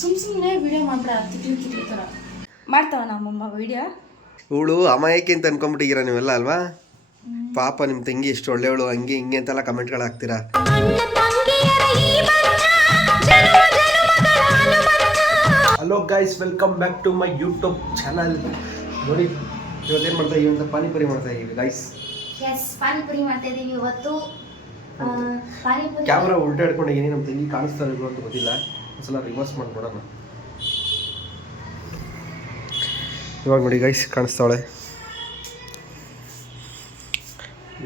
ಸುಮ್ಮನೆ ವಿಡಿಯೋ ಮಾಡ್ಬಿಡ ತಿಕ್ಲಿ ಥರ ಮಾಡ್ತಾವ ನಮ್ಮಮ್ಮ ವಿಡಿಯೋ. ಇವಳು ಅಮಾಯಕ್ಕೆ ಅಂತ ಅನ್ಕೊಂಡ್ಬಿಟ್ಟಿದ್ದೀರ ನೀವೆಲ್ಲ ಅಲ್ವಾ? ಪಾಪ ನಿಮ್ಮ ತಂಗಿ ಎಷ್ಟು ಒಳ್ಳೆಯವಳು, ಹಂಗೆ ಹಿಂಗೆ ಅಂತೆಲ್ಲ ಕಮೆಂಟ್ಗಳು ಹಾಕ್ತೀರಾ. Hello guys, welcome back to my YouTube channel. ನೋಡಿ ಇವತ್ತೇನು ಮಾಡ್ತಾ ಇದೀವಿ ಅಂತ ಪಾನಿಪುರಿ ಮಾಡ್ತಾ ಇದೀವಿ ಗೈಸ್. ಪಾನಿಪುರಿ ಮಾಡ್ತಾ ಇದೀವಿ ಇವತ್ತು. ಕ್ಯಾಮ್ರಾ ಉಲ್ಟಾ ಹಿಡ್ಕೊಂಡಿದ್ದೀನಿ, ನಮ್ಮ ತಂಗಿ ಕಾಣಿಸ್ತಾ ಇರೋ ಅಂತ ಗೊತ್ತಿಲ್ಲ. ಒಂದ್ಸಲ ರಿವರ್ಸ್ ಮಾಡಿ ನೋಡೋಣ. ಇವಾಗ ನೋಡಿ ಗೈಸ್, ಕಾಣಿಸ್ತಾವಳೆ.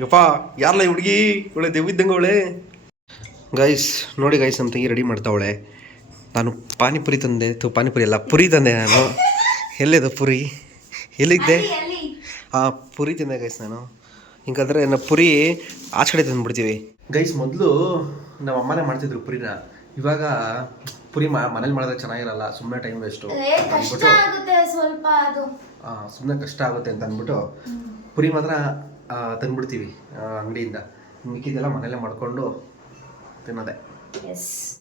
ಯಪ್ಪ ಯಾರಲ್ಲ ಈ ಹುಡುಗಿ, ಒಳ್ಳೆ ದೆವ್ವಿದ್ದಂಗೆ ಅವಳೆ. ಗೈಸ್ ನೋಡಿ ಗೈಸ್, ನಮ್ಮ ತಂಗಿ ರೆಡಿ ಮಾಡ್ತಾವಳೆ. ನಾನು ಪಾನಿಪುರಿ ತಂದೆ, ಪಾನಿಪುರಿ ಅಲ್ಲ ಪುರಿ ತಂದೆ ನಾನು. ಎಲ್ಲಿದೆ ಪುರಿ? ಎಲ್ಲಿದ್ದೆ? ಹಾಂ, ಪುರಿ ತಂದೆ ಗೈಸ್ ನಾನು. ಹಿಂಗಾದ್ರೆ ನಾವು ಪುರಿ ಆಚೆ ಕಡೆ ತಂದುಬಿಡ್ತೀವಿ ಗೈಸ್. ಮೊದಲು ನಮ್ಮ ಅಮ್ಮನೇ ಮಾಡ್ತಿದ್ರು ಪುರಿನ. ಇವಾಗ ಪುರಿ ಮನೇಲಿ ಮಾಡಿದ್ರೆ ಚೆನ್ನಾಗಿರಲ್ಲ, ಸುಮ್ಮನೆ ಟೈಮ್ ವೇಸ್ಟು ಅಂದ್ಬಿಟ್ಟು, ಸುಮ್ಮನೆ ಕಷ್ಟ ಆಗುತ್ತೆ ಅಂತ ಅಂದ್ಬಿಟ್ಟು ಪುರಿ ಮಾತ್ರ ತಂದ್ಬಿಡ್ತೀವಿ ಅಂಗಡಿಯಿಂದ. ಮಿಕ್ಕಿದ್ದೆಲ್ಲ ಮನೇಲೆ ಮಾಡ್ಕೊಂಡು ತಿನ್ನೋದೆ.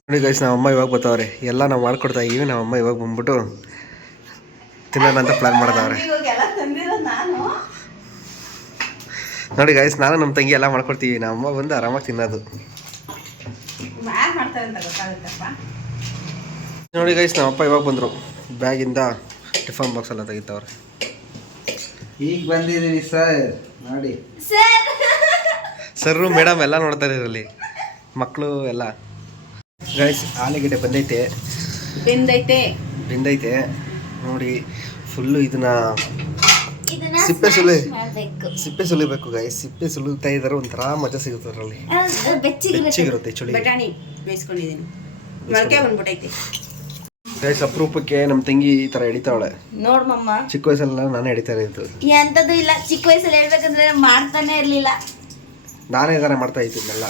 ನೋಡಿ ಗೈಸ್, ನಮ್ಮ ಅಮ್ಮ ಇವಾಗ ಬರ್ತಾವ್ರೆ. ಎಲ್ಲ ನಾವು ಮಾಡ್ಕೊಡ್ತಾ ಇದೀವಿ. ನಮ್ಮ ಅಮ್ಮ ಇವಾಗ ಬಂದ್ಬಿಟ್ಟು ತಿನ್ನೋಣ ಅಂತ ಪ್ಲಾನ್ ಮಾಡ್ತಾವ್ರೆ. ನೋಡಿ ಗೈಸ್, ನಾನು ನಮ್ಮ ತಂಗಿ ಎಲ್ಲ ಮಾಡ್ಕೊಡ್ತೀವಿ. ನಮ್ಮ ಅಮ್ಮ ಬಂದು ಆರಾಮಾಗಿ ತಿನ್ನೋದು. ನೋಡಿ ಗೈಸ್, ನಮ್ಮ ಅಪ್ಪ ಇವಾಗ ಬಂದರು. ಬ್ಯಾಗಿಂದ ಟಿಫನ್ ಬಾಕ್ಸ್ ಎಲ್ಲ ತೆಗಿತಾವ್ರೆ. ಈಗ ಬಂದಿದ್ದೀವಿ ಸರ್, ನೋಡಿ ಸರ್ರು ಮೇಡಮ್ ಎಲ್ಲ ನೋಡ್ತಾರೆ ಇದರಲ್ಲಿ, ಮಕ್ಕಳು ಎಲ್ಲ. ಗೈಸ್ ಆಲೂಗೆಡ್ಡೆ ಬೆಂದೈತೆ ನೋಡಿ. ಫುಲ್ಲು ಇದನ್ನ ಸಿಪ್ಪೆ ಸುಲಿಬೇಕು ಗೈಸ್. ಸಿಪ್ಪೆ ಸುಲಿತಾ ಇದ್ದಾರೆ, ಒಂಥರ ಮಜಾ ಸಿಗುತ್ತೆ ಅದರಲ್ಲಿ. ಬೆಚ್ಚಗಿರುತ್ತೆ ಚಳಿ. ಗೈಸ್ ಅಪರೂಪಕ್ಕೆ ನಮ್ಮ ತಂಗಿ ಈ ಥರ ಎಡಿತಾವಳೆ. ನೋಡ್ಮಮ್ಮ, ಚಿಕ್ಕ ವಯಸ್ಸಲ್ಲ ನಾನೇ ಎಡಿತಾ ಇದ್ದು. ಎಂಥದ್ದು ಇಲ್ಲ, ಚಿಕ್ಕ ವಯಸ್ಸಲ್ಲಿ ಹೇಳ್ಬೇಕಂದ್ರೆ ಮಾಡ್ತಾನೆ ಇರಲಿಲ್ಲ. ನಾನೇ ತಾನೇ ಮಾಡ್ತಾ ಇದ್ದಿದ್ದೆಲ್ಲ.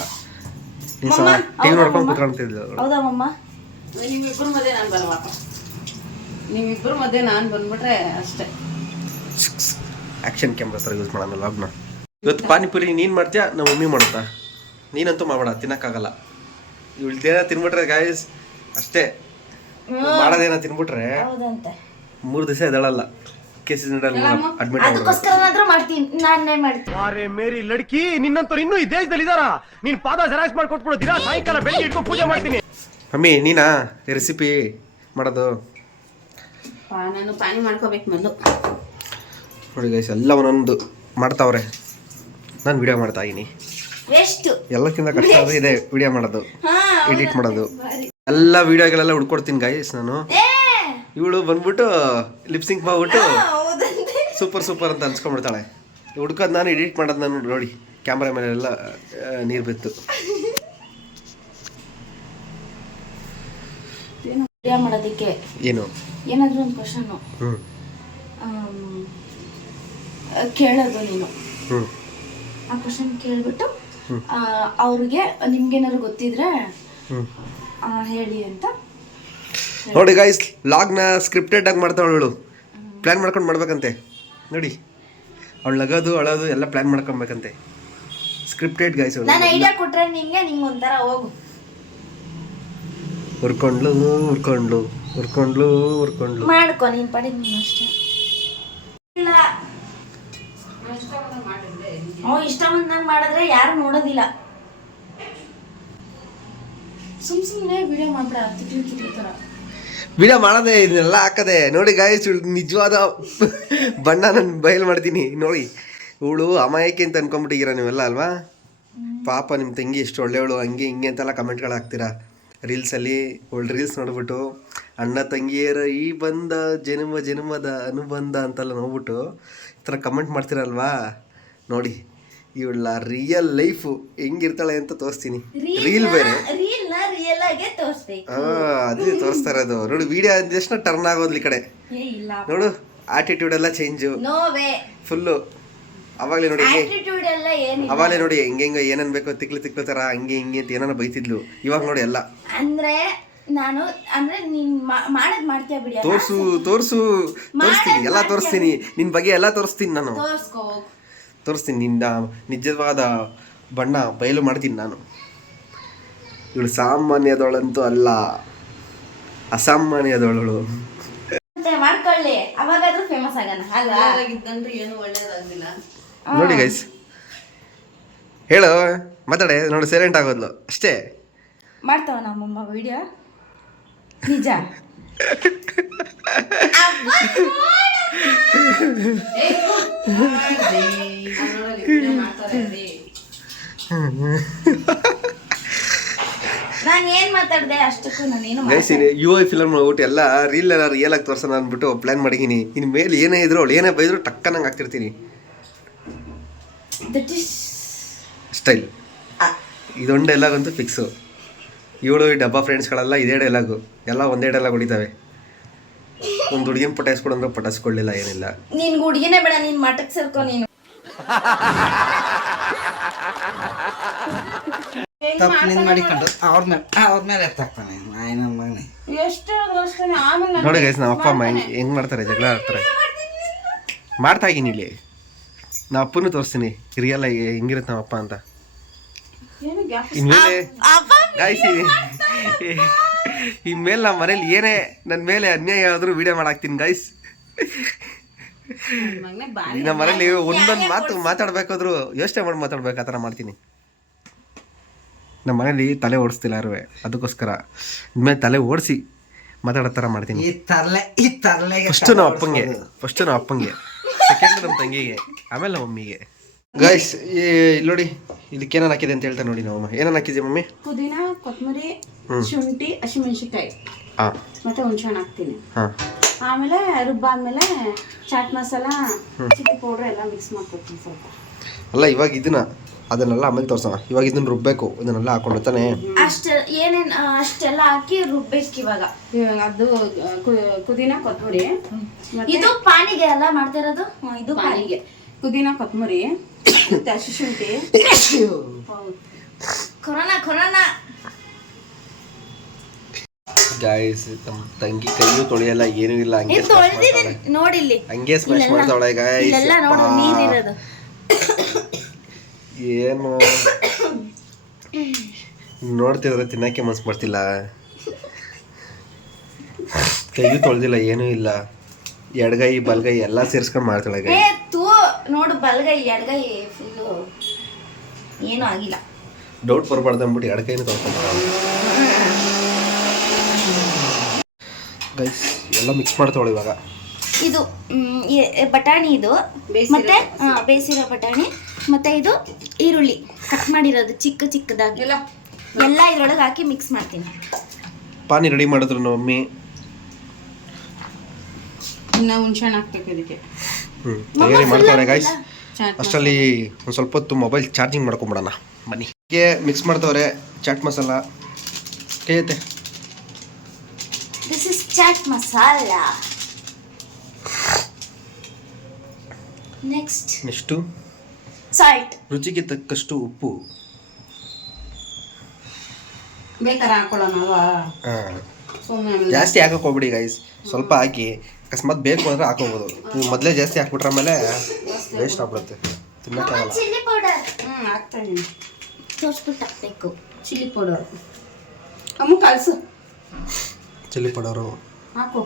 ಟಿವಿ ನೋಡ್ಕೊಂಡು ಕುತ್ಕೊಂತಿದ್ಲು. ಹೌದಾ ಮಮ್ಮ? ನಿಮ್ಮಿಬ್ಬರು ಮಧ್ಯೆ ನಾನು ಬಂದ್ಬಿಟ್ರೆ ಅಷ್ಟೇ. ಆ್ಯಕ್ಷನ್ ಕ್ಯಾಮ್ರಾ ಥರ ಯೂಸ್ ಮಾಡೋಣ ಲಾಗ್ನ. ಇವತ್ತು ಪಾನಿಪುರಿ ನೀನು ಮಾಡ್ತೀಯಾ ನಮ್ಮ ಮಮ್ಮಿ ಮಾಡುತ್ತಾ? ನೀನಂತೂ ಮಾಡಬೇಡ, ತಿನ್ನೋಕ್ಕಾಗಲ್ಲ. ಇವಳ್ದೇನ ತಿನ್ಬಿಟ್ರೆ ಗಾಯಸ್ ಅಷ್ಟೇ. ಮಾಡೋದೇನ ತಿನ್ಬಿಟ್ರೆ 3 ದಿವಸ ಎದಳಲ್ಲ. ಕೇಸಸ್ ಅಡ್ಮಿಟ್ ಲಡ್ಕಿ. ನಿನ್ನಂತವ್ರು ಇನ್ನೂ ಈ ದೇಶದಲ್ಲಿ ಇದಾರ? ನೀನ್ ಪಾದ ಜೆರಾಕ್ಸ್ ಮಾಡಿ ಕೊಟ್ಬಿಡ್ತೀರಾ? ಸಾಯಂಕಾಲ ಬೆಳಿಗ್ಗೆ ಇಟ್ಕೊಂಡು ಪೂಜೆ ಮಾಡ್ತೀನಿ. ಮಮ್ಮಿ ನೀನಾ ರೆಸಿಪಿ ಮಾಡೋದು? ನಾನು ಪಾನಿ ಮಾಡ್ಕೋಬೇಕು ಮೊದಲು. ನೋಡಿ ಗೈಸ್, ಎಲ್ಲ ಒಂದೊಂದು ಮಾಡ್ತಾವ್ರೆ. ನಾನು ವಿಡಿಯೋ ಮಾಡ್ತಾ ಇದೀನಿ. ಎಲ್ಲಕ್ಕಿಂತ ಕಷ್ಟ ಆದ್ರೆ ಇದೆ ವಿಡಿಯೋ ಮಾಡೋದು, ಎಡಿಟ್ ಮಾಡೋದು. ಎಲ್ಲ ವಿಡಿಯೋಗಳೆಲ್ಲ ಹುಡ್ಕೊಡ್ತೀನಿ ಗೈಸ್ ನಾನು. ಇವಳು ಬಂದ್ಬಿಟ್ಟು ಲಿಪ್ಸಿಂಕ್ ಮಾಡ್ಬಿಟ್ಟು ಸೂಪರ್ ಅಂತ ಅನ್ಸ್ಕೊಂಡ್ಬಿಡ್ತಾಳೆ. ಹುಡ್ಕೋದು ನಾನು, ಎಡಿಟ್ ಮಾಡೋದು ನಾನು. ನೋಡಿ ಕ್ಯಾಮ್ರಾ ಮೇಲೆ ಎಲ್ಲ ನೀರು ಬಿತ್ತು. ಮಾಡೋದಕ್ಕೆ ಏನು ಏನಾದರೂ ಒಂದು ಕ್ವಶನ್ ಕೇಳೋದು ನೀನು. ಆ ಕ್ವಶನ್ ಕೇಳ್ಬಿಟ್ಟು ಅವ್ರಿಗೆ ನಿಮ್ಗೇನಾದ್ರು ಗೊತ್ತಿದ್ರೆ ಹೇಳಿ ಅಂತ. ನೋಡಿ ಗೈಸ್, ಲಾಗ್ನ ಸ್ಕ್ರಿಪ್ಟೆಡ್ ಆಗಿ ಮಾಡ್ತಾವಳು. ಪ್ಲ್ಯಾನ್ ಮಾಡ್ಕೊಂಡು ಮಾಡ್ಬೇಕಂತೆ. ನೋಡಿ ಅವಳು ನಗೋದು ಅಳೋದು ಎಲ್ಲ ಪ್ಲ್ಯಾನ್ ಮಾಡ್ಕೊಬೇಕಂತೆ. Scripted guys. ನಾನು ಐಡಿಯಾ ಕೊಟ್ರೆ ನಿಂಗೆ ಒಂಥರ ಹೋಗು. ಹುರ್ಕೊಂಡ್ಲು ಮಾಡ್ಕೊ ನೀನು ಪಡಿ, ನೀನು ಅಷ್ಟೇ. ಇಲ್ಲ ಇಷ್ಟ ಬಂದಂಗೆ ಮಾಡಿದ್ರೆ ಯಾರು ನೋಡೋದಿಲ್ಲ. ಸುಮ್ಮನೆ ವಿಡಿಯೋ ಮಾಡ್ಬಿಡ ತಿಕ್ಲಿ ಥರ ವಿಡಿಯೋ ಮಾಡೋದೇ, ಇದನ್ನೆಲ್ಲ ಹಾಕದೆ. ನೋಡಿ ಗಾಯಸ್, ನಿಜವಾದ ಬಣ್ಣ ನಾನು ಬಯಲು ಮಾಡ್ತೀನಿ. ನೋಡಿ ಇವಳು ಅಮಾಯಕ್ಕೆ ಅಂತ ಅನ್ಕೊಂಡ್ಬಿಟ್ಟಿದ್ದೀರ ನೀವೆಲ್ಲ ಅಲ್ವಾ? ಪಾಪ ನಿಮ್ಮ ತಂಗಿ ಎಷ್ಟು ಒಳ್ಳೆಯವಳು, ಹಂಗೆ ಹಿಂಗೆ ಅಂತೆಲ್ಲ ಕಮೆಂಟ್ಗಳು ಹಾಕ್ತೀರಾ ರೀಲ್ಸಲ್ಲಿ. ಒಳ್ಳೆ ರೀಲ್ಸ್ ನೋಡ್ಬಿಟ್ಟು ಅಣ್ಣ ತಂಗಿಯರ ಈ ಬಂದ ಜನ್ಮದ ಅನುಬಂಧ ಅಂತೆಲ್ಲ ನೋಡ್ಬಿಟ್ಟು ಈ ಥರ ಕಮೆಂಟ್ ಮಾಡ್ತೀರಲ್ವಾ? ನೋಡಿ ಇವಳ ರಿಯಲ್ ಲೈಫು ಹೆಂಗಿರ್ತಾಳೆ ಅಂತ ತೋರಿಸ್ತೀನಿ. ರೀಲ್ ಬೇರೆ, ಅದೇ ತೋರಿಸ್ತಾ ಇರೋದು. ನೋಡಿ ವಿಡಿಯೋ ಜಸ್ಟ್ ಟರ್ನ್ ಆಗೋದ್ಲಿ ಕಡೆ. ನೋಡು ಆಟಿಟ್ಯೂಡ್ ಎಲ್ಲ ಚೇಂಜು ಫುಲ್ಲು. ಅವಾಗಲೇ ನೋಡಿ ಅವಾಗಲೇ ನೋಡಿ ಹೆಂಗೆ ಏನೇನು ಬೇಕೋ ತಿಕ್ಲು ಥರ ಹಂಗೆ ಹಿಂಗೆ ಅಂತ ಏನಾರ ಬೈತಿದ್ಲು. ಇವಾಗ ನೋಡಿ ಎಲ್ಲ ಅಂದ್ರೆ ನಾನು ಅಂದ್ರೆ ನೀನ್ ಮಾಡೋದು ಮಾಡ್ತೀಯ ಬಿಡಿ. ತೋರಿಸ್ತೀನಿ ಎಲ್ಲ ತೋರಿಸ್ತೀನಿ. ನಿನ್ನ ಬಗ್ಗೆ ಎಲ್ಲ ತೋರಿಸ್ತೀನಿ ನಾನು. ತೋರಿಸ್ತೀನಿ ನಿನ್ನ ನಿಜವಾದ ಬಣ್ಣ ಬಯಲು ಮಾಡ್ತೀನಿ ನಾನು. ಇವಳು ಸಾಮಾನ್ಯದವಳಂತೂ ಅಲ್ಲ. ಅಸಾಮಾನ್ಯದವಳು. ಮತ್ತೆ ಮಾಡ್ಕೊಳ್ಳಿ, ಅವಾಗಾದ್ರೂ ಫೇಮಸ್ ಆಗೋಣ ಅಲ್ವಾ? ಇದ್ದಂದ್ರೆ ಏನು ಒಳ್ಳೇದಾಗ್ಲಿಲ್ಲ. ನೋಡಿ ಗೈಸ್, ಹೇಳು, ಮಾತಾಡೆ. ನೋಡಿ ಸೈಲೆಂಟ್ ಆಗೋದ್ಲು ಅಷ್ಟೇ. ಮಾಡ್ತಾವ ನಮ್ಮಮ್ಮ ವಿಡಿಯೋ ನಿಜ. ನಾನು ಏನ್ ಮಾತಾಡ್ದೆ ಅಷ್ಟಕ್ಕೂ ನಾನೇನು ಗೈಸ್ UI ಫಿಲಮ್ ನೋಡ್ಬಿಟ್ಟು ಎಲ್ಲ ರೀಲ್ ಎಲ್ಲ ರಿಯಲ್ ಆಗಿ ತೋರ್ಸೋಣ ಅಂದ್ಬಿಟ್ಟು ಪ್ಲಾನ್ ಮಾಡಿದ್ದೀನಿ. ಇನ್ನು ಮೇಲೆ ಏನೇ ಇದ್ರು ಅವಳು ಏನೇ ಬೈದ್ರು ಟಕ್ಕನಂಗೆ ಆಗ್ತಿರ್ತೀನಿ. That is style. ಇದೊಂದು ಡೈಲಾಗಂತೂ ಫಿಕ್ಸು. ಇವಳು ಈ ಡಬ್ಬಾ ಫ್ರೆಂಡ್ಸ್ಗಳೆಲ್ಲ ಇದೇ ಡೈಲಾಗು, ಎಲ್ಲ ಒಂದೇ ಡೈಲಾಗ್ ಹೊಡಿತಾವೆ. ಒಂದು ಹುಡುಗಿನ ಪಟಾಯಿಸ್ಕೊಡು ಅಂದ್ರೆ ಪಟಾಯಿಸ್ಕೊಳ್ಳಿಲ್ಲ, ಏನಿಲ್ಲ. ನೀನ್ ಹುಡುಗಿನೇ ಬೇಡ, ನೀನ್ ಮಠಕ್ಕೆ ಸೇರ್ಕೊ. ನೀನು ತಪ್ಪು ನಿಂದು ಮಾಡಿಕೊಂಡು ಅವ್ರ ಮೇಲೆ ಎತ್ತಾಕ್ತಾನೆ ನನ್ನ ಮಗನೇ. ಎಷ್ಟು ಅಷ್ಟೇ ಆಮೇಲೆ ನೋಡಿ ಗೈಸ್, ನಮ್ಮ ಅಪ್ಪ ಅಮ್ಮ ಹೆಂಗ್ ಮಾಡ್ತಾರೆ, ಜಗಳ ಆಡ್ತಾರೆ. ಮಾಡ್ತಾ ಇದ್ದೀನಿ ಇಲ್ಲಿ. ನಾ ಅಪ್ಪನೂ ತೋರಿಸ್ತೀನಿ ರಿಯಲ್ ಆಗಿ ಹೆಂಗಿರುತ್ತೆ ನಮ್ಮ ಅಪ್ಪ ಅಂತ. ಇನ್ಮೇಲೆ ಗಾಯ್ಸಿ ಇನ್ಮೇಲೆ ನಮ್ಮ ಮನೇಲಿ ಏನೇ ನನ್ನ ಮೇಲೆ ಅನ್ಯಾಯ ಆದ್ರೂ ವಿಡಿಯೋ ಮಾಡಾಕ್ತೀನಿ ಗೈಸ್. ನಮ್ಮ ಮನೇಲಿ ಒಂದೊಂದು ಮಾತು ಮಾತಾಡ್ಬೇಕಾದ್ರು ಯೋಚನೆ ಮಾಡಿ ಮಾತಾಡ್ಬೇಕು, ಆ ಥರ ಮಾಡ್ತೀನಿ. ನಮ್ಮ ಮನೇಲಿ ತಲೆ ಓಡಿಸ್ತಿಲ್ಲ ಯಾರು, ಅದಕ್ಕೋಸ್ಕರ ಇನ್ಮೇಲೆ ತಲೆ ಓಡಿಸಿ ಮಾತಾಡೋ ಥರ ಮಾಡ್ತೀನಿ. ಈ ತರ್ಲೆಗೆ ಫಸ್ಟು ನಮ್ಮ ಅಪ್ಪಂಗೆ, ಸೆಕೆಂಡ್ ನಮ್ಮ ತಂಗಿಗೆ, ಆಮೇಲೆ ನಮ್ಮ ಮಮ್ಮಿಗೆ. ಗೈಸ್ ಇಲ್ಲಿ ನೋಡಿ, ಇದಕ್ಕೇನು ಹಾಕಿದೆ ಅಂತ ಹೇಳ್ತಾರೆ ನೋಡಿ. ನಮ್ಮ ಏನೇನು ಹಾಕಿದ್ದೆ ಮಮ್ಮಿ? ಪುದೀನ, ಕೊತ್ತಂಬರಿ, ಶುಂಠಿ, ಹಸಿಮೆಣಸಿನ್ಕಾಯಿ ಮತ್ತೆ ಹುಣಸೆಹಣ್ಣು ಹಾಕ್ತೀನಿ. ಆಮೇಲೆ ರುಬ್ಬಾದ್ಮೇಲೆ ಚಾಟ್ ಮಸಾಲ, ಚಿಲ್ಲಿ ಪೌಡ್ರ್ ಎಲ್ಲ ಮಿಕ್ಸ್ ಮಾಡ್ಕೊತೀನಿ ಸ್ವಲ್ಪ. ಅಲ್ಲ, ಇವಾಗ ಅದನ್ನೆಲ್ಲ ಆಮೇಲೆ ತೋರ್ಸೋಣ. ಇವಾಗ ಇದನ್ನ ರುಬ್ಬೇಕು, ಇದನ್ನೆಲ್ಲ ಹಾಕೊಂಡು ತಾನೆ ಅಷ್ಟೆಲ್ಲ ಹಾಕಿ ರುಬ್ಬೇಕು. ಇವಾಗ ಅದು ಪುದೀನ, ಕೊತ್ತಂಬರಿ, ಇದು ಪಾನಿಗೆ ಎಲ್ಲ ಮಾಡ್ತಾ ಇರೋದು. ಇದು ಪಾನಿಗೆ ಪುದೀನ, ಕೊತ್ತಂಬರಿ ಮತ್ತೆ ಹಸಿ ಶುಂಠಿ. ಕೊರೋನಾ ಗಾಯ್ಸ್, ನಮ್ಮ ತಂಗಿ ಕೈಯೂ ತೊಳೆಯಲ್ಲ, ಏನೂ ಇಲ್ಲ, ಹಂಗೆ ನೋಡಿಲ್ಲಿ ಹಂಗೆ ಸ್ಮ್ಯಾಶ್ ಮಾಡ್ತಾವಳೆ ಗಾಯ್ಸ್. ನೀರಿರೋದು ಏನು ನೋಡ್ತಿದ್ರೆ ತಿನ್ನಕ್ಕೆ ಮನ್ಸು ಬರ್ತಿಲ್ಲ. ಕೈಯೂ ತೊಳೆದಿಲ್ಲ, ಏನೂ ಇಲ್ಲ. ಎಡಗೈ ಬಲ್ಗೈ ಎಲ್ಲ ಸೇರಿಸ್ಕೊಂಡು ಮಾಡ್ತಾಳೆ ಗೈ. ನೋಡು, ಬಲ್ಗೈ ಎಡಗೈ ಫುಲ್ಲು ಏನೂ ಆಗಿಲ್ಲ. ಡೌಟ್ ಬರಬಾರ್ದು ಅಂದ್ಬಿಟ್ಟು ಎಡಗೈನೂ ತೊಳ್ಕೊಂಡು ಗೈಸ್ ಎಲ್ಲ ಮಿಕ್ಸ್ ಮಾಡ್ತಾವಳೆ ಇವಾಗ. ಇದು ಬಟಾಣಿ, ಇದು ಮತ್ತೆ ಬೇಯಿಸಿರೋ ಬಟಾಣಿ, ಮತ್ತೆ ಇದು ಈರುಳ್ಳಿ ಕಟ್ ಮಾಡಿರೋದು ಚಿಕ್ಕದಾಗಿ ಎಲ್ಲ ಇದ್ರೊಳಗೆ ಹಾಕಿ ಮಿಕ್ಸ್ ಮಾಡ್ತೀನಿ. ಪಾನಿ ರೆಡಿ ಮಾಡಿದ್ರು ನಮ್ಮ ಮಮ್ಮಿ. ಇನ್ನು ಹುಣಸೆಹಣ್ಣು ಹಾಕ್ಬೇಕು ಇದಕ್ಕೆ. ತಯಾರಿ ಮಾಡ್ತಾವ್ರೆ ಗಾಯ್ಸ್. ಅಷ್ಟರಲ್ಲಿ ಒಂದು ಸ್ವಲ್ಪ ಹೊತ್ತು ಮೊಬೈಲ್ ಚಾರ್ಜಿಂಗ್ ಮಾಡ್ಕೊಂಬಿಡೋಣ ಬನ್ನಿ. ಮಿಕ್ಸ್ ಮಾಡ್ತಾವ್ರೆ ಚಾಟ್ ಮಸಾಲ. ಕೈಯತ್ತೆ, this is chaat masala. Next salt, ರುಚಿಗೆ ತಕ್ಕಷ್ಟು ಉಪ್ಪು. ಬೇಕಾದ್ರೆ ಹಾಕೊಳ್ಳೋಣಲ್ವಾ? ಜಾಸ್ತಿ ಹಾಕಕ್ಕೆ ಹೋಗ್ಬಿಡಿ ಗೈಸ್, ಸ್ವಲ್ಪ ಹಾಕಿ. ಅಕಸ್ಮಾತ್ ಬೇಕು ಅಂದ್ರೆ ಹಾಕೋಬೋದು. ನೀವು ಮೊದಲೇ ಜಾಸ್ತಿ ಹಾಕ್ಬಿಟ್ರೆ ಆಮೇಲೆ ವೇಸ್ಟ್ ಆಗ್ಬಿಡುತ್ತೆ, ತಿನ್ನಕ್ಕಾಗಲ್ಲ. ಚಿಲ್ಲಿ ಪೌಡರ್ ಹಾಕ್ತಾ ಇದ್ದೀನಿ. ತೋರಿಸ್ಬಿಟ್ಟು ಹಾಕ್ಬೇಕು. ಚಿಲ್ಲಿ ಪೌಡರ್ ಅಮ್ಮ ಕಲಸು. ಚಿಲ್ಲಿ ಪೌಡರು ಹಾಕು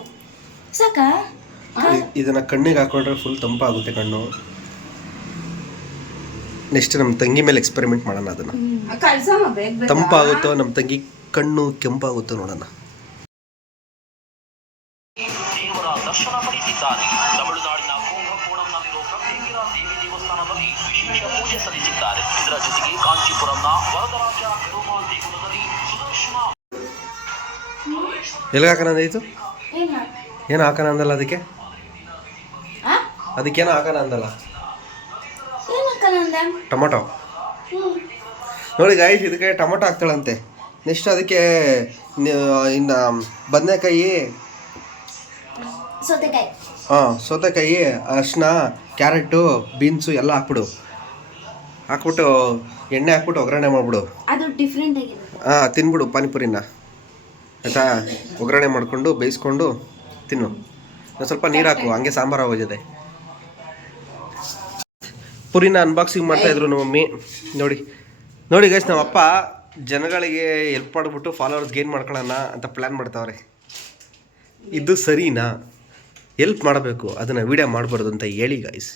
ಸಾಕಾ? ಇದನ್ನ ಕಣ್ಣಿಗೆ ಹಾಕೊಂಡ್ರೆ ಫುಲ್ ತಂಪಾಗುತ್ತೆ ಕಣ್ಣು. ನೆಕ್ಸ್ಟ್ ನಮ್ಮ ತಂಗಿ ಮೇಲೆ ಎಕ್ಸ್ಪೆರಿಮೆಂಟ್ ಮಾಡೋಣ. ಅದನ್ನ ಕಲಸಮ್ಮ, ಬೇಗ ತಂಪಾಗುತ್ತೋ ನಮ್ಮ ತಂಗಿ ಕಣ್ಣು ಕೆಂಪಾಗುತ್ತೋ ನೋಡೋಣ. ದರ್ಶನ ಪಡೆದಿದ್ದಾರೆ. ತಮಿಳುನಾಡಿನ ಕುಂಭಕೋಣಂನಲ್ಲಿರುವ ಪ್ರತ್ಯೇಕಿರ ದೇವಿ ದೇವಸ್ಥಾನದಲ್ಲಿ ವಿಶೇಷ ಪೂಜೆ ಸಲ್ಲಿಸಿದ್ದಾರೆ. ಇದರ ಜೊತೆಗೆ ಕಾಂಚೀಪುರಂನ ವರದರಾಜ ಪೆರುಮಾಳ್ ದೇಗುಲದಲ್ಲಿ ಸುದರ್ಶನ. ಎಲ್ಲಿ ಹಾಕೋಣ ಅಂದಾಯ್ತು? ಏನು ಹಾಕೋಣ ಅಂದಲ್ಲ ಅದಕ್ಕೆ? ಅದಕ್ಕೇನೋ ಹಾಕೋಣ ಅಂದಲ್ಲ? ಟೊಮೊಟೊ. ನೋಡಿ ಗಾಯ್ಸ್, ಇದಕ್ಕೆ ಟೊಮೊಟೊ ಹಾಕ್ತಾಳಂತೆ. ನೆಕ್ಸ್ಟ್ ಅದಕ್ಕೆ ಇನ್ನು ಬದನೆಕಾಯಿ, ಸೌತೆಕಾಯಿ, ಅರಿಶಿನ, ಕ್ಯಾರೆಟು, ಬೀನ್ಸು ಎಲ್ಲ ಹಾಕ್ಬಿಟ್ಟು ಎಣ್ಣೆ ಹಾಕ್ಬಿಟ್ಟು ಒಗ್ಗರಣೆ ಮಾಡ್ಬಿಡು. ಅದು ಡಿಫ್ರೆಂಟ್ ಆಗಿದೆ. ತಿನ್ಬಿಡು ಪಾನಿಪುರಿನ, ಆಯಿತಾ? ಒಗ್ಗರಣೆ ಮಾಡಿಕೊಂಡು ಬೇಯಿಸ್ಕೊಂಡು ತಿನ್ನು. ಸ್ವಲ್ಪ ನೀರು ಹಾಕು, ಹಂಗೆ ಸಾಂಬಾರು ಆಗೋದಿದೆ. ಪುರಿನ ಅನ್ಬಾಕ್ಸಿಂಗ್ ಮಾಡ್ತಾಯಿದ್ರು ನಮ್ಮ ಮಮ್ಮಿ. ನೋಡಿ ಗೈಸ್, ನಮ್ಮ ಅಪ್ಪ ಜನಗಳಿಗೆ ಹೆಲ್ಪ್ ಮಾಡಿಬಿಟ್ಟು ಫಾಲೋವರ್ಸ್ ಗೇನ್ ಮಾಡ್ಕೊಳ್ಳೋಣ ಅಂತ ಪ್ಲ್ಯಾನ್ ಮಾಡ್ತಾವ್ರೆ. ಇದು ಸರಿನಾ? ಹೆಲ್ಪ್ ಮಾಡಬೇಕು, ಅದನ್ನು ವಿಡಿಯೋ ಮಾಡಬಾರ್ದು ಅಂತ ಹೇಳಿ ಗೈಸ್.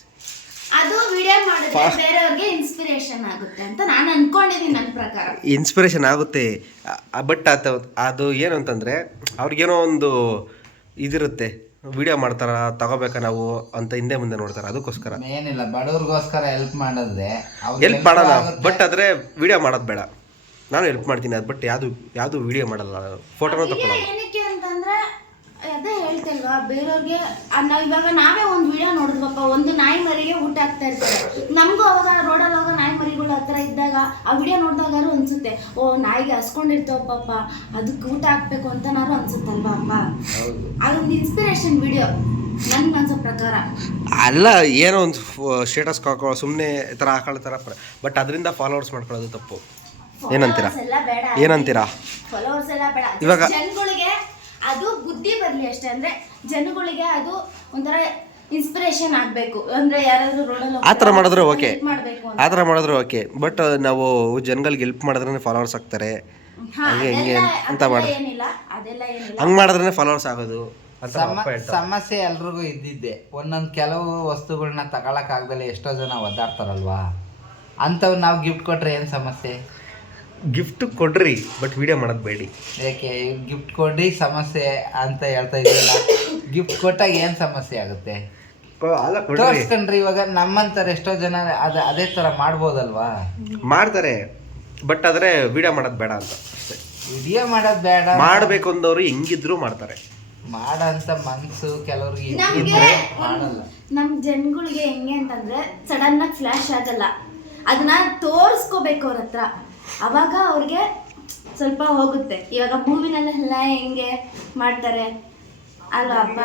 ಅದು ವಿಡಿಯೋ ಮಾಡಿದ್ರೆ ಬೇರೆಯವ್ರಿಗೆ ಇನ್ಸ್ಪಿರೇಷನ್ ಆಗುತ್ತೆ ಅಂತ ನಾನು ಅನ್ಕೊಂಡಿದ್ದೀನಿ. ನನ್ನ ಪ್ರಕಾರ ಇನ್ಸ್ಪಿರೇಷನ್ ಆಗುತ್ತೆ, ಬಟ್ ಅದು ಏನು ಅಂತಂದರೆ ಅವ್ರಿಗೇನೋ ಒಂದು ಇದಿರುತ್ತೆ, ವಿಡಿಯೋ ಮಾಡ್ತಾರ ತಗೋಬೇಕಾ ನಾವು ಅಂತ ಹಿಂದೆ ಮುಂದೆ ನೋಡ್ತಾರೆ. ಅದಕ್ಕೋಸ್ಕರ ಏನಿಲ್ಲ, ಬಡವ್ರಿಗೋಸ್ಕರ ಹೆಲ್ಪ್ ಮಾಡಿದ್ರೆ ಹೆಲ್ಪ್ ಮಾಡೋಣ, ಬಟ್ ಆದರೆ ವಿಡಿಯೋ ಮಾಡೋದು ಬೇಡ. ನಾನು ಹೆಲ್ಪ್ ಮಾಡ್ತೀನಿ ಅದು, ಬಟ್ ಯಾವುದು ವಿಡಿಯೋ ಮಾಡಲ್ಲ, ಫೋಟೋನೂ ತಗೊಳ್ಳಲ್ಲ. ಏನಕ್ಕೆ ಅಂತಂದ್ರೆ ಅದೇ ಹೇಳ್ತಲ್ವಾ, ಬೇರೆಯವ್ರಿಗೆ ಇವಾಗ ನಾವೇ ಒಂದು ವಿಡಿಯೋ ನೋಡಿದ್ವಪ್ಪ, ಒಂದು ನಾಯಿ ಮರಿಗೆ ಊಟ ಹಾಕ್ತಾ ಇರ್ತಾರೆ. ನಮಗೂ ಅವಾಗ ರೋಡಲ್ಲಿ ಹೋಗೋ ನಾಯಿ ಮರಿಗಳು ಹತ್ರ ಇದ್ದಾಗ ಆ ವಿಡಿಯೋ ನೋಡಿದಾಗಾರು ಅನ್ಸುತ್ತೆ, ಓ ನಾಯಿಗೆ ಹಸ್ಕೊಂಡಿರ್ತಾವಪ್ಪ, ಅದಕ್ಕೆ ಊಟ ಹಾಕ್ಬೇಕು ಅಂತನಾರು ಅನ್ಸುತ್ತಲ್ವಾ ಅಪ್ಪ. ಅದೊಂದು ಇನ್ಸ್ಪಿರೇಷನ್ ವಿಡಿಯೋ ನನ್ಗೆ ಅನ್ಸೋ ಪ್ರಕಾರ. ಅಲ್ಲ, ಏನೋ ಒಂದು ಸ್ಟೇಟಸ್ ಹಾಕೋ ಸುಮ್ಮನೆ ಈ ಥರ ಹಾಕೊಳ್ತಾರ, ಬಟ್ ಅದರಿಂದ ಫಾಲೋವರ್ಸ್ ಮಾಡ್ಕೊಳ್ಳೋದು ತಪ್ಪು. ಏನಂತೀರಾ? ಏನಂತೀರಾ? ಫಾಲೋವರ್ಸ್ ಎಲ್ಲ ಬೇಡ, ಇವಾಗ ಜನಗಳಿಗೆ ಅದು ಬುದ್ಧಿ ಬರಲಿ ಅಷ್ಟೇ. ಅಂದ್ರೆ ಜನಗಳಿಗೆ ಅದು ಒಂಥರ ಇನ್ಸ್ಪಿರೇಷನ್ ಆಗಬೇಕು. ಅಂದ್ರೆ ಯಾರಾದ್ರೂ ರೋಡಲ್ಲಿ ಆ ಥರ ಮಾಡಿದ್ರೆ ಓಕೆ, ಮಾಡಬೇಕು ಆ ಥರ ಮಾಡಿದ್ರೆ ಓಕೆ, ಬಟ್ ನಾವು ಜನಗಳಿಗೆ ಹೆಲ್ಪ್ ಮಾಡಿದ್ರೆ ಫಾಲೋವರ್ಸ್ ಆಗ್ತಾರೆ, ಹಂಗೆ ಹಿಂಗೆ ಅಂತ ಮಾಡಿದ್ರೆ ಏನಿಲ್ಲ, ಅದೆಲ್ಲ ಏನಿಲ್ಲ. ಹಂಗೆ ಮಾಡಿದ್ರೆ ಫಾಲೋವರ್ಸ್ ಆಗೋದು ಅಂತ ಅಪ್ಪ ಹೇಳ್ತಾರೆ. ಸಮಸ್ಯೆ ಎಲ್ರಿಗೂ ಇದ್ದಿದ್ದೆ. ಒಂದೊಂದು ಕೆಲವು ವಸ್ತುಗಳನ್ನ ತಗೊಳಕ್ಕಾಗ್ದಲೆ ಎಷ್ಟೋ ಜನ ಒದ್ದಾಡ್ತಾರಲ್ವಾ, ಅಂಥವು ನಾವು ಗಿಫ್ಟ್ ಕೊಟ್ರೆ ಏನು ಸಮಸ್ಯೆ? ಗಿಫ್ಟ್ ಕೊಡ್ರಿ, ಬಟ್ ವಿಡಿಯೋ ಮಾಡೋದು ಬೇಡಿ. ಯಾಕೆ ಗಿಫ್ಟ್ ಕೊಡ್ರಿ ಸಮಸ್ಯೆ ಅಂತ ಹೇಳ್ತಾ ಇದ್ದೀರಲ್ಲ, ಗಿಫ್ಟ್ ಕೊಟ್ಟಾಗ ಏನು ಸಮಸ್ಯೆ ಆಗುತ್ತೆ? ತೋರಿಸ್ಕೊಂಡ್ರಿ. ಇವಾಗ ನಮ್ಮಂತಾರೆ ಎಷ್ಟೋ ಜನ ಅದೇ ಥರ ಮಾಡ್ಬೋದಲ್ವಾ? ಮಾಡ್ತಾರೆ, ಬಟ್ ಆದರೆ ವಿಡಿಯೋ ಮಾಡೋದು ಬೇಡ ಅಂತ ಅಷ್ಟೇ. ವಿಡಿಯೋ ಮಾಡೋದು ಬೇಡ, ಮಾಡಬೇಕು ಅಂದವರು ಹೆಂಗಿದ್ರು ಮಾಡ್ತಾರೆ. ಮಾಡಂತ ಮನ್ಸು ಕೆಲವ್ರಿಗೆ ಇದ್ರೆ ಮಾಡಲ್ಲ. ನಮ್ ಜನಗಳಿಗೆ ಹೆಂಗೆ ಅಂತಂದ್ರೆ ಸಡನ್ ಆಗಿ ಫ್ಲಾಶ್ ಆಗಲ್ಲ, ಅದನ್ನ ತೋರಿಸ್ಕೋಬೇಕು ಅವ್ರ ಹತ್ರ, ಅವಾಗ ಅವ್ರಿಗೆ ಸ್ವಲ್ಪ ಹೋಗುತ್ತೆ. ಇವಾಗ ಮೂವಿನಲ್ಲೆಲ್ಲ ಹೆಂಗೆ ಮಾಡ್ತಾರೆ ಅಲ್ವಾ ಅಪ್ಪ.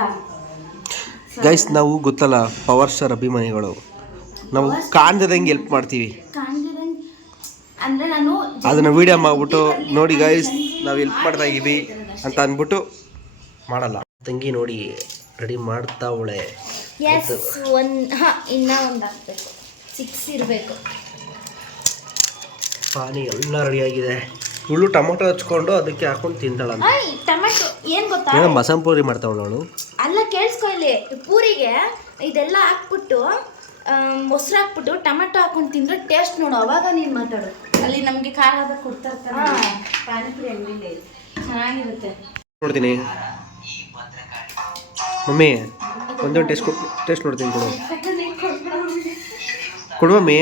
ಗೈಸ್, ನಾವು ಗೊತ್ತಲ್ಲ ಪವರ್ ಸ್ಟಾರ್ ಅಭಿಮಾನಿಗಳು, ನಾವು ಕಾಣ್ದಂಗೆ ಹೆಲ್ಪ್ ಮಾಡ್ತೀವಿ. ಕಾಣ್ದಿರಂಗ್ ಅಂದ್ರೆ ನಾನು ಅದನ್ನ ವಿಡಿಯೋ ಮಾಡ್ಬಿಟ್ಟು ನೋಡಿ ಗೈಸ್ ನಾವು ಹೆಲ್ಪ್ ಮಾಡ್ತಾ ಇದೀವಿ ಅಂತ ಅಂದ್ಬಿಟ್ಟು ಮಾಡಲ್ಲ. ತಂಗಿ ನೋಡಿ ರೆಡಿ ಮಾಡ್ತಾವಳೆ. ಎಸ್ ಇನ್ನ ಒಂದು ಹಾಕ್ಬೇಕು, 6 ಇರಬೇಕು. ಪಾನಿ ಎಲ್ಲ ರೆಡಿಯಾಗಿದೆ. ಇವಳು ಟೊಮೊಟೊ ಹಚ್ಕೊಂಡು ಅದಕ್ಕೆ ಹಾಕೊಂಡು ತಿಂತಾಳ. ಟೊಮೆಟೊ ಏನ್ ಗೊತ್ತಾ, ಏನೋ ಮಸಾಲೆ ಪೂರಿ ಮಾಡ್ತಾವಳು ಅವಳು. ಅಲ್ಲ ಕೇಳಿಸ್ಕೊ, ಇಲ್ಲಿ ಪೂರಿಗೆ ಇದೆಲ್ಲ ಹಾಕ್ಬಿಟ್ಟು ಮೊಸರು ಹಾಕ್ಬಿಟ್ಟು ಟೊಮೆಟೊ ಹಾಕೊಂಡು ತಿಂದ್ರೆ ಟೇಸ್ಟ್ ನೋಡು, ಅವಾಗ ನೀನು ಮಾತಾಡು. ಅಲ್ಲಿ ನಮಗೆ ಖಾರದ ಕೊಡ್ತಾ ಇರ್ತಾರೆ ಪಾನಿಪುರಿ ಅಂಗಡಿಲಿ, ಚೆನ್ನಾಗಿರುತ್ತೆ. ನೋಡ್ತೀನಿ ಮಮ್ಮಿ, ಒಂದೊಂದು ಟೇಸ್ಟ್ ನೋಡ್ತೀನಿ, ಕೊಡು ಕೊಡು ಮಮ್ಮಿ.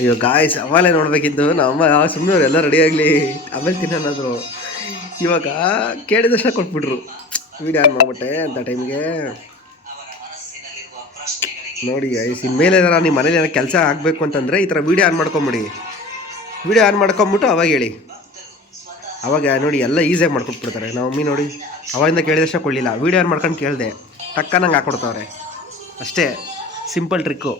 ಅಯ್ಯೋ ಗಾಯ್ಸ್, ಅವಾಗಲೇ ನೋಡ್ಬೇಕಿದ್ದು ನಮ್ಮ ಸುಮ್ಮನೆ ಅವರೆಲ್ಲ ರೆಡಿ ಆಗಲಿ ಆಮೇಲೆ ತಿನ್ನೋನಾದ್ರು. ಇವಾಗ ಕೇಳಿದ ತಕ್ಷಣ ಕೊಟ್ಬಿಟ್ರು, ವಿಡಿಯೋ ಆನ್ ಮಾಡ್ಬಿಟ್ಟೆ ಅಂತ ಟೈಮ್ಗೆ. ನೋಡಿ ಗೈಸ್, ಇನ್ಮೇಲೆ ಏನಾರ ನಿಮ್ಮ ಮನೇಲಿ ಏನೋ ಕೆಲಸ ಆಗಬೇಕು ಅಂತಂದರೆ ಈ ಥರ ವಿಡಿಯೋ ಆನ್ ಮಾಡ್ಕೊಂಬಿಡಿ. ವಿಡಿಯೋ ಆನ್ ಮಾಡ್ಕೊಂಬಿಟ್ಟು ಅವಾಗ ಹೇಳಿ, ಅವಾಗ ನೋಡಿ ಎಲ್ಲ ಈಸಿಯಾಗಿ ಮಾಡ್ಕೊಟ್ಬಿಡ್ತಾರೆ. ನಾವು ಮಮ್ಮಿ ನೋಡಿ ಅವಾಗಿಂದ ಕೇಳಿದ ತಕ್ಷಣ ಕೊಡಲಿಲ್ಲ, ವಿಡಿಯೋ ಆನ್ ಮಾಡ್ಕೊಂಡು ಕೇಳಿದೆ, ಟಕ್ಕನಂಗೆ ಹಾಕ್ಕೊಡ್ತಾವ್ರೆ ಅಷ್ಟೇ. Simple trick.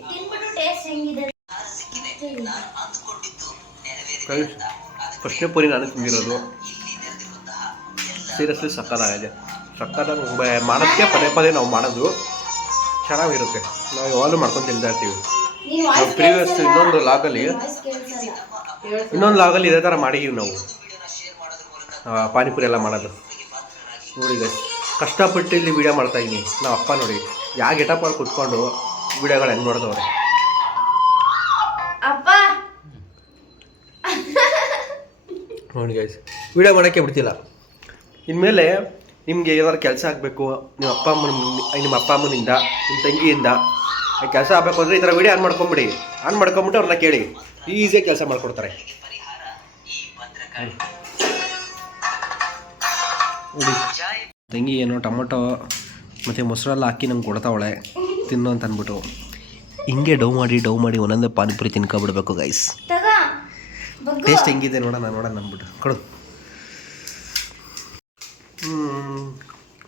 ಫಸ್ಟ್ನೇ ಪೂರಿ ನಾನು ತಿಂದಿರೋದು, ಸೀರಿಯಸ್ಲಿ ಸಕ್ಕತ್ತಾಗಿದೆ. ಸಕ್ಕತ್ತಾಗಿ ಮಾಡೋದಕ್ಕೆ ಪದೇ ಪದೇ ನಾವು ಮಾಡೋದು ಚೆನ್ನಾಗಿರುತ್ತೆ. ನಾವು ಯಾವಾಗಲೂ ಮಾಡ್ಕೊಂಡು ತಿಂತಾ ಇರ್ತೀವಿ. ನಾವು ಪ್ರೀವಿಯಸ್ ಇನ್ನೊಂದು ಲಾಗಲ್ಲಿ ಇದೇ ಥರ ಮಾಡಿದ್ದೀವಿ ನಾವು, ಪಾನಿಪುರಿ ಎಲ್ಲ ಮಾಡೋದು. ನೋಡಿ ಕಷ್ಟಪಟ್ಟು ಇಲ್ಲಿ ವೀಡಿಯೋ ಮಾಡ್ತಾಯಿದ್ದೀನಿ. ನಾವು ಅಪ್ಪ ನೋಡಿ ಯಾವ ಗೆಟಪ್ಪಲ್ಲಿ ಕುತ್ಕೊಂಡು ವೀಡಿಯೋಗಳು ಹೆಂಗೆ ನೋಡಿದವ್ರೆ. ನೋಡಿ ಗೈಸ್, ವೀಡಿಯೋ ಮಾಡೋಕ್ಕೆ ಬಿಡ್ತಿಲ್ಲ. ಇನ್ಮೇಲೆ ನಿಮಗೆ ಏನಾದ್ರು ಕೆಲಸ ಆಗಬೇಕು, ನಿಮ್ಮ ಅಪ್ಪ ಅಮ್ಮನಿಂದ, ನಿಮ್ಮ ತಂಗಿಯಿಂದ ಕೆಲಸ ಆಗಬೇಕು ಅಂದರೆ ಈ ಥರ ವೀಡಿಯೋ ಆನ್ ಮಾಡ್ಕೊಂಬಿಡಿ. ಆನ್ ಮಾಡ್ಕೊಂಬಿಟ್ಟು ಅವ್ರನ್ನ ಕೇಳಿ, ಈಸಿಯಾಗಿ ಕೆಲಸ ಮಾಡಿಕೊಡ್ತಾರೆ. ತಂಗಿ ಏನೋ ಟೊಮೊಟೊ ಮತ್ತು ಮೊಸರೆಲ್ಲ ಹಾಕಿ ನಂಗೆ ಕೊಡ್ತಾವಳೆ ತಿನ್ನು ಅಂತ ಅಂದ್ಬಿಟ್ಟು, ಹಿಂಗೆ ಡೌ ಮಾಡಿ ಒಂದೊಂದೇ ಪಾನಿಪುರಿ ತಿನ್ಕೊಬಿಡ್ಬೇಕು ಗೈಸ್. ಟೇಸ್ಟ್ ಹೆಂಗಿದೆ ನೋಡೋಣ ಅಂದ್ಬಿಟ್ಟು ಕೊಡು.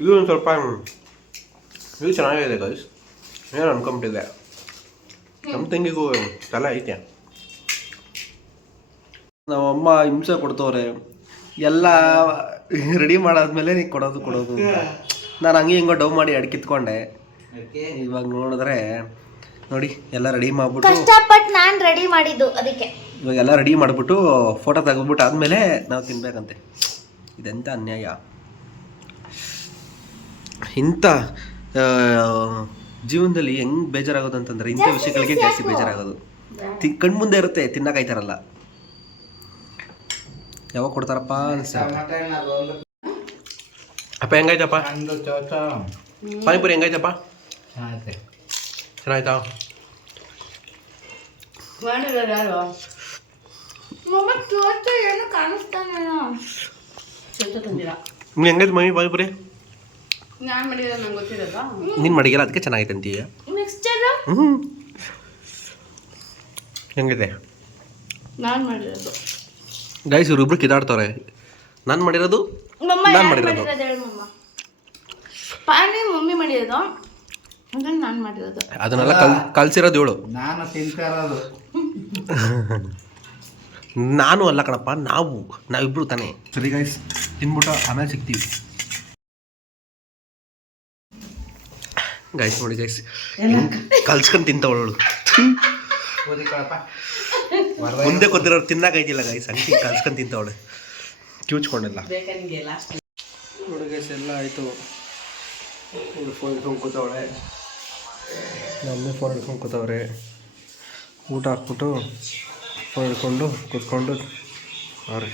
ಇದು ಒಂದು ಸ್ವಲ್ಪ ಇದು ಚೆನ್ನಾಗಿದೆ ಗೈಸ್, ಏನು ಅನ್ಕೊಂಬಿಟ್ಟಿದೆ. ನಮ್ಮ ತಂಗಿಗೂ ತಲೆ ಐತೆ. ನಮ್ಮಮ್ಮ ಹಿಂಸೆ ಕೊಡ್ತವ್ರೆ, ಎಲ್ಲ ರೆಡಿ ಮಾಡಾದ್ಮೇಲೆ ನೀ ಕೊಡೋದು ನಾನು ಹಂಗೆ ಹಿಂಗೋ ಡೌ ಮಾಡಿ ಅಡ್ಕಿತ್ಕೊಂಡೆ. ಇವಾಗ ನೋಡಿದ್ರೆ ನೋಡಿ ಎಲ್ಲ ರೆಡಿ ಮಾಡ್ಬಿಟ್ಟು, ಕಷ್ಟಪಟ್ಟು ನಾನು ರೆಡಿ ಮಾಡಿದ್ದು ಅದಕ್ಕೆ. ಇವಾಗೆಲ್ಲ ರೆಡಿ ಮಾಡಿಬಿಟ್ಟು ಫೋಟೋ ತೆಗೆದ್ಬಿಟ್ಟು ಆದಮೇಲೆ ನಾವು ತಿನ್ಬೇಕಂತೆ. ಇದೆಂಥ ಅನ್ಯಾಯ. ಇಂಥ ಜೀವನದಲ್ಲಿ ಹೆಂಗ್ ಬೇಜಾರಾಗೋದು ಅಂತಂದ್ರೆ ಇಂಥ ವಿಷಯಗಳಿಗೆ ಜಾಸ್ತಿ ಬೇಜಾರಾಗೋದು. ಕಣ್ಮುಂದೆ ಇರುತ್ತೆ, ತಿನ್ನಕಾಯ್ತಾರಲ್ಲ, ಯಾವಾಗ ಕೊಡ್ತಾರಪ್ಪ ಅನ್ಸ್ತಾರೆ. ಅಪ್ಪ ಹೆಂಗಾಯ್ತಪ್ಪ ಪಾನಿಪುರಿ? ಹೆಂಗಾಯ್ತಪ್ಪ? ಚೆನ್ನಾಯ್ತಾ? ಏನು ಕಾಣಿಸ್ತಾನೆ ಹೆಂಗೈತೆ ಮಮ್ಮಿ ಪಾನಿಪುರಿ? ನಾನು ಮಾಡಿದ್ರೆ ನಂಗೆ ಗೊತ್ತಿರೋದಾ? ನೀನು ಮಡಿಗೆಲ್ಲ ಅದಕ್ಕೆ ಚೆನ್ನಾಗೈತೆ ಅಂತೀಯ. ಮಿಕ್ಸ್ಚರ್ ಹೆಂಗಿದೆ? ನಾನು ಮಾಡಿರೋದು. ಗೈಸ್ ಇವ್ರಿಬ್ರು ಕಿದಾಡ್ತವ್ರೆ. ನಾನು ಮಾಡಿರೋದು, ನಾನು ಮಾಡಿರೋದು. ಪಾನಿ ಮಮ್ಮಿ ಮಾಡಿರೋದು, ಅದನ್ನ ನಾನು ಮಾಡಿರೋದು. ಅದನ್ನೆಲ್ಲ ಕಲ್ಸಿರೋದು ಇವಳು. ನಾನು ತಿಂತಾ ಇರೋದು. ನಾನು ಅಲ್ಲ ಕಣಪ್ಪ, ನಾವಿಬ್ರು ತಾನೇ. ಸರಿ ಗೈಸ್, ತಿನ್ಬಿಟ್ಟು ಆಮೇಲೆ ಸಿಗ್ತೀವಿ. ಗೈಸ್ ನೋಡಿ ಗೈಸ್, ಕಲ್ಸ್ಕೊಂಡು ತಿಂತವಳು. ಮುಂದೆ ಕೊತ್ತಿರೋರು ತಿನ್ನಕೈತಿಲ್ಲ ಗೈಸ್, ಅಂಟಿ ಕಲ್ಸ್ಕೊಂಡು ತಿಂತವಳು, ಕಿವುಚ್ಕೊಂಡೆಲ್ಲ. ನೋಡಿ ಗೈಸ್, ಎಲ್ಲ ಆಯಿತು. ಫೋನ್ ಹಿಡ್ಕೊಂಡು ಕೂತವಳೆ, ನಮ್ಮೇ ಫೋನ್ ಹಿಡ್ಕೊಂಡು ಕೂತವ್ರೆ. ಊಟ ಹಾಕ್ಬಿಟ್ಟು ಫೋನ್ ಹಿಡ್ಕೊಂಡು ಕೂತ್ಕೊಂಡು ಅವ್ರೆ.